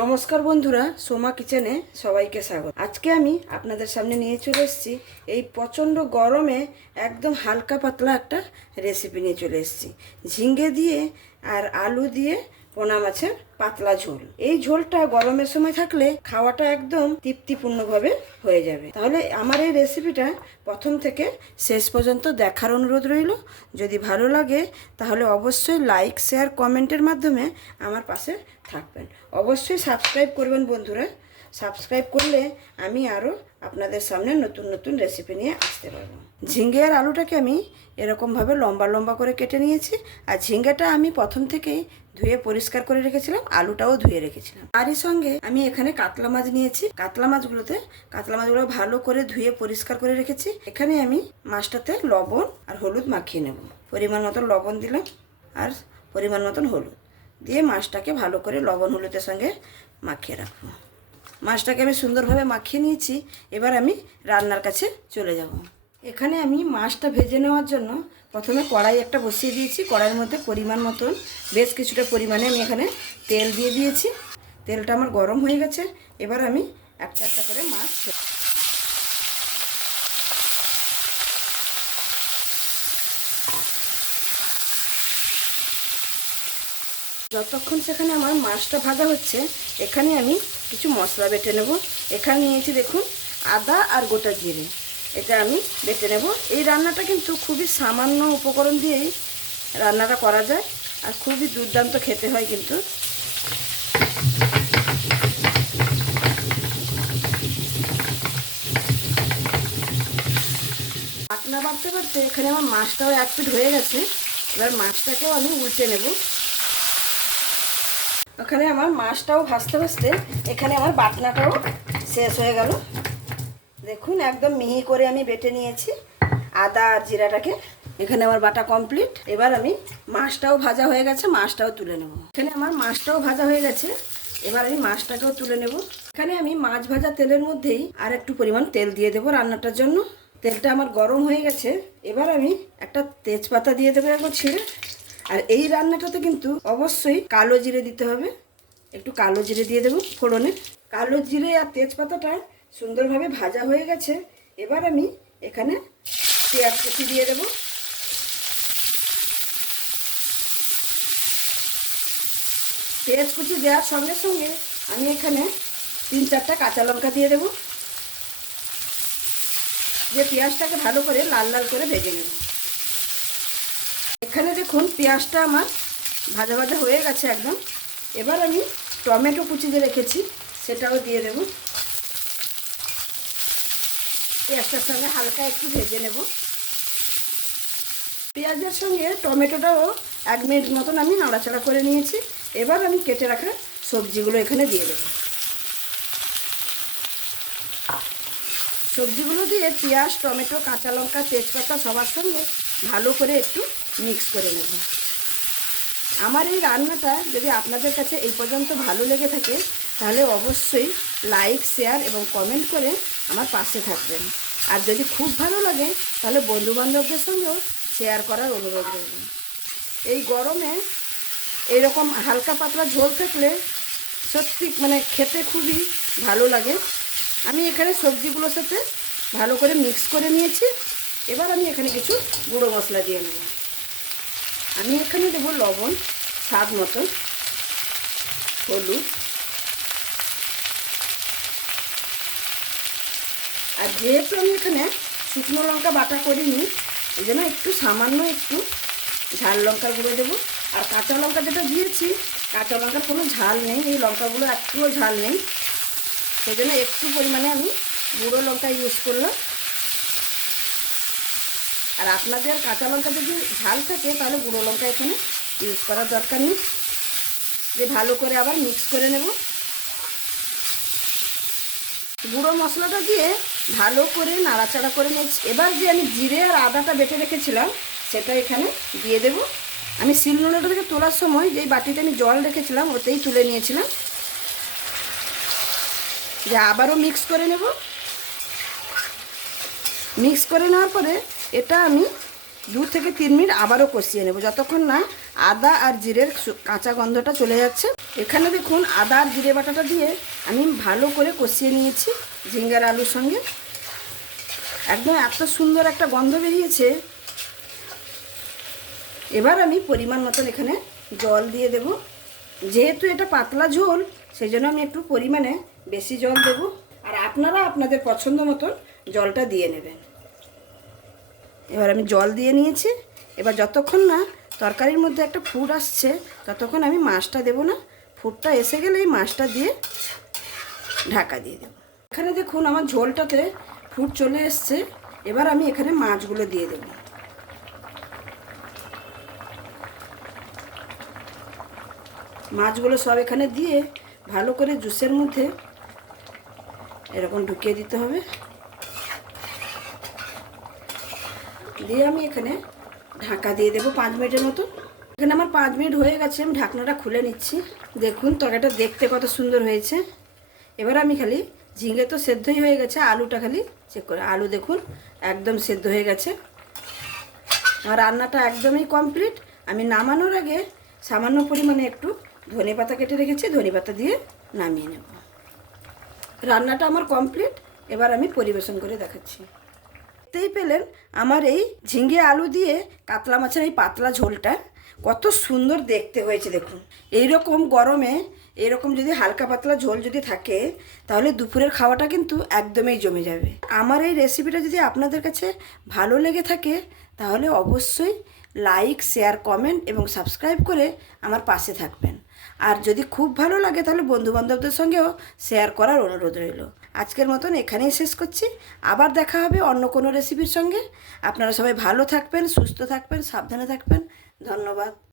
নমস্কার বন্ধুরা, সোমা কিচেনে সবাইকে স্বাগত। আজকে আমি আপনাদের সামনে নিয়ে চলে এসেছি, এই প্রচণ্ড গরমে একদম হালকা পাতলা একটা রেসিপি নিয়ে চলে এসেছি। ঝিঙ্গে দিয়ে আর আলু দিয়ে পোনা মাছের পাতলা ঝোল। এই ঝোলটা গরমের সময় থাকলে খাওয়াটা একদম তৃপ্তিপূর্ণভাবে হয়ে যাবে। তাহলে আমার এই রেসিপিটা প্রথম থেকে শেষ পর্যন্ত দেখার অনুরোধ রইল। যদি ভালো লাগে, তাহলে অবশ্যই লাইক শেয়ার কমেন্টের মাধ্যমে আমার পাশে থাকবেন। অবশ্যই সাবস্ক্রাইব করবেন বন্ধুরা। সাবস্ক্রাইব করলে আমি আরও আপনাদের সামনে নতুন নতুন রেসিপি নিয়ে আসতে পারব। ঝিঙ্গে আর আলুটাকে আমি এরকমভাবে লম্বা লম্বা করে কেটে নিয়েছি। আর ঝিঙ্গাটা আমি প্রথম থেকেই ধুয়ে পরিষ্কার করে রেখেছিলাম, আলুটাও ধুয়ে রেখেছিলাম। তারই সঙ্গে আমি এখানে কাতলা মাছ নিয়েছি। কাতলা মাছগুলোতে, কাতলা মাছগুলো ভালো করে ধুয়ে পরিষ্কার করে রেখেছি। এখানে আমি মাছটাতে লবণ আর হলুদ মাখিয়ে নেব। পরিমাণ মতন লবণ দিলাম আর পরিমাণ মতন হলুদ। দিয়ে মাছটাকে ভালো করে লবণ হলুদের সঙ্গে মাখিয়ে রাখব। মাছটাকে আমি সুন্দরভাবে মাখিয়ে নিয়েছি। এবার আমি রান্নার কাছে চলে যাব। এখানে আমি মাছটা ভেজে নেওয়ার জন্য প্রথমে কড়াই একটা বসিয়ে দিয়েছি। কড়াইয়ের মধ্যে পরিমাণ মতন, বেশ কিছুটা পরিমাণে আমি এখানে তেল দিয়ে দিয়েছি। তেলটা আমার গরম হয়ে গেছে। এবার আমি একটা একটা করে মাছ যতক্ষণ সেখানে আমার মাছটা ভাজা হচ্ছে, এখানে আমি কিছু মশলা বেটে নেব। এখানে নিয়েছি দেখুন, আদা আর গোটা জিরে। এটা আমি বেটে নেব। এই রান্নাটা কিন্তু খুবই সামান্য উপকরণ দিয়েই রান্নাটা করা যায় আর খুবই দুর্দান্ত খেতে হয় কিন্তু। পাতলা বাড়তে বাড়তে এখানে আমার মাছটাও এক পিট হয়ে গেছে। এবার মাছটাকেও আমি উল্টে নেব। ওখানে আমার মাছটাও ভাজতে ভাজতে এখানে আমার বাটনাটাও শেষ হয়ে গেল। দেখুন, একদম মিহি করে আমি বেটে নিয়েছি। আদা আর জিরাটাকে। এখানে আমার বাটা কমপ্লিট এবার আমি মাছটাও ভাজা হয়ে গেছে, মাছটাও তুলে নেব। এখানে আমার মাছটাও ভাজা হয়ে গেছে। এবার আমি মাছটাকেও তুলে নেব। এখানে আমি মাছ ভাজা তেলের মধ্যেই আর একটু পরিমাণ তেল দিয়ে দেবো রান্নাটার জন্য। তেলটা আমার গরম হয়ে গেছে। এবার আমি একটা তেজপাতা দিয়ে দেবো একবার ছিঁড়ে। আর এই রান্নাটাতে কিন্তু অবশ্যই কালো জিরে দিতে হবে। একটু কালো জিরে দিয়ে দেবো ফোড়নে। কালো জিরে আর তেজপাতাটা সুন্দরভাবে ভাজা হয়ে গেছে। এবার আমি এখানে পেঁয়াজ কুচি দিয়ে দেবো। পেঁয়াজ কুচি দেওয়ার সঙ্গে সঙ্গে আমি এখানে তিন চারটা কাঁচা লঙ্কা দিয়ে দেবো। যে পেঁয়াজটাকে ভালো করে লাল লাল করে ভেজে নেব। এখানে দেখুন পেঁয়াজটা আমার ভাজা ভাজা হয়ে গেছে একদম। এবার আমি টমেটো কুচি যে রেখেছি, সেটাও দিয়ে দেব। পেঁয়াজটার সঙ্গে হালকা একটু ভেজে নেব। পেঁয়াজের সঙ্গে টমেটোটাও এক মিনিট মতন আমি নাড়াচাড়া করে নিয়েছি। এবার আমি কেটে রাখা সবজিগুলো এখানে দিয়ে দেবো। সবজিগুলো দিয়ে পেঁয়াজ, টমেটো, কাঁচা লঙ্কা, তেজপাতা সবার সঙ্গে ভালো করে একটু মিক্স করে নেব। আমার এই রান্নাটা যদি আপনাদের কাছে এই পর্যন্ত ভালো লেগে থাকে তাহলে অবশ্যই লাইক শেয়ার এবং কমেন্ট করে আমার পাশে থাকবেন। আর যদি খুব ভালো লাগে, তাহলে বন্ধুবান্ধবদের সঙ্গেও শেয়ার করার অনুরোধ রইল। এই গরমে এরকম হালকা পাতলা ঝোল থাকলে সত্যি মানে খেতে খুবই ভালো লাগে। আমি এখানে সবজিগুলোর সাথে ভালো করে মিক্স করে নিয়েছি। এবার আমি এখানে কিছু গুঁড়ো মশলা দিয়ে নেব। আমি এখানে দেবো লবণ, স্বাদ মতন হলুদ যেহেতু আমি এখানে শুকনো লঙ্কা বাটা করিনি, এই জন্য একটু সামান্য একটু ঝাল লঙ্কার গুঁড়ো দেবো। আর কাঁচা লঙ্কা যেটা দিয়েছি, কাঁচা লঙ্কার কোনো ঝাল নেই, এই লঙ্কাগুলো একটুও ঝাল নেই। সেই জন্য একটু পরিমাণে আমি গুঁড়ো লঙ্কা ইউজ করলাম। আর আপনাদের কাঁচা লঙ্কা যদি ঝাল থাকে, তাহলে গুঁড়ো লঙ্কা এখানে ইউজ করার দরকার নেই। যে ভালো করে আবার মিক্স করে নেব। গুঁড়ো মশলাটা দিয়ে ভালো করে নাড়াচাড়া করে নিয়েছি। এবার যে আমি জিরে আর আদাটা বেটে রেখেছিলাম, সেটা এখানে দিয়ে দেব। আমি শিল শিলনোড়াটা থেকে তোলার সময় যেই বাটিতে আমি জল রেখেছিলাম, ওতেই তুলে নিয়েছিলাম। যে আবারও মিক্স করে নেব। মিক্স করে নেওয়ার পরে এটা আমি দু থেকে তিন মিনিট আবারও কষিয়ে নেব। যতক্ষণ না আদা আর জিরের কাঁচা গন্ধটা চলে যাচ্ছে। এখানে দেখুন আদা আর জিরে বাটাটা দিয়ে আমি ভালো করে কষিয়ে নিয়েছি ঝিঙ্গার আলুর সঙ্গে। একদম এত সুন্দর একটা গন্ধ বেরিয়েছে। এবার আমি পরিমাণ মতন এখানে জল দিয়ে দেব। যেহেতু এটা পাতলা ঝোল সেই জন্য আমি একটু পরিমাণে বেশি জল দেব। আর আপনারা আপনাদের পছন্দ মতন জলটা দিয়ে নেবেন। এবার আমি জল দিয়ে নিয়েছি। এবার যতক্ষণ না তরকারির মধ্যে একটা ফুট আসছে, ততক্ষণ আমি মাছটা দেবো না। ফুটটা এসে গেলে এই মাছটা দিয়ে ঢাকা দিয়ে দেবো। এখানে দেখুন আমার ঝোলটাতে ফুট চলে এসছে। এবার আমি এখানে মাছগুলো দিয়ে দেবো। মাছগুলো সব এখানে দিয়ে ভালো করে জুসের মধ্যে এরকম ঢুকিয়ে দিতে হবে। দিয়ে আমি এখানে ঢাকা দিয়ে দেবো পাঁচ মিনিটের মতো। এখানে আমার পাঁচ মিনিট হয়ে গেছে, আমি ঢাকনাটা খুলে নিচ্ছি। দেখুন, তরকারিটা দেখতে কত সুন্দর হয়েছে। এবার আমি খালি ঝিঙে তো সেদ্ধই হয়ে গেছে, আলুটা খালি চেক করে, আলু দেখুন, একদম সেদ্ধ হয়ে গেছে। আমার রান্নাটা একদমই কমপ্লিট আমি নামানোর আগে সামান্য পরিমাণে একটু ধনে পাতা কেটে রেখেছি, ধনে পাতা দিয়ে নামিয়ে নেব। রান্নাটা আমার কমপ্লিট এবার আমি পরিবেশন করে দেখাচ্ছি। দেখতেই পেলেন আমার এই ঝিঙ্গে আলু দিয়ে কাতলা মাছের এই পাতলা ঝোলটা কত সুন্দর দেখতে হয়েছে দেখুন। এই রকম গরমে এরকম যদি হালকা পাতলা ঝোল যদি থাকে, তাহলে দুপুরের খাওয়াটা কিন্তু একদমই জমে যাবে। আমার এই রেসিপিটা যদি আপনাদের কাছে ভালো লেগে থাকে, তাহলে অবশ্যই লাইক শেয়ার কমেন্ট এবং সাবস্ক্রাইব করে আমার পাশে থাকবেন। আর যদি খুব ভালো লাগে তাহলে বন্ধুবান্ধবদের সঙ্গেও শেয়ার করার অনুরোধ রইল। আজকের মতন এখানেই শেষ করছি। আবার দেখা হবে অন্য কোনো রেসিপির সঙ্গে। আপনারা সবাই ভালো থাকবেন, সুস্থ থাকবেন, সাবধানে থাকবেন। ধন্যবাদ।